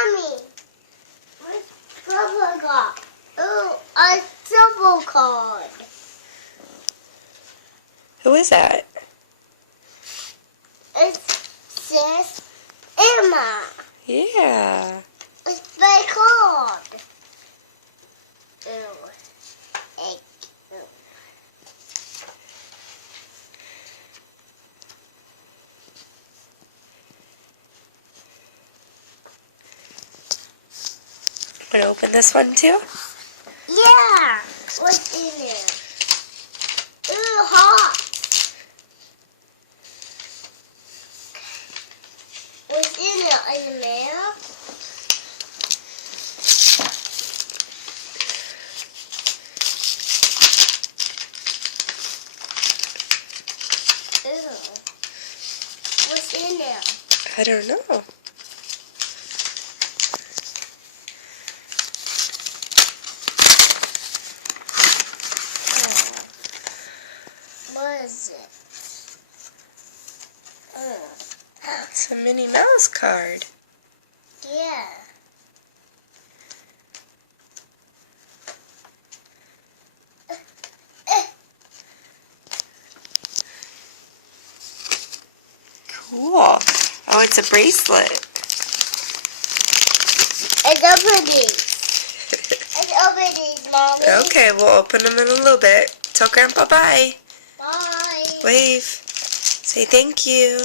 Mommy, what's Papa got? Oh, a double card. Who is that? It says Emma. Yeah. It's my card. Ew. Egg. Ew. Want to open this one too? Yeah. What's in there? Ooh, hot. What's in it? In the mail? Ew. What's in there? I don't know. What is it? It's a Minnie Mouse card. Yeah. Cool. Oh, it's a bracelet. It's open these. It's open these, Mommy. Okay, we'll open them in a little bit. Tell Grandpa bye. Bye. Wave. Say thank you.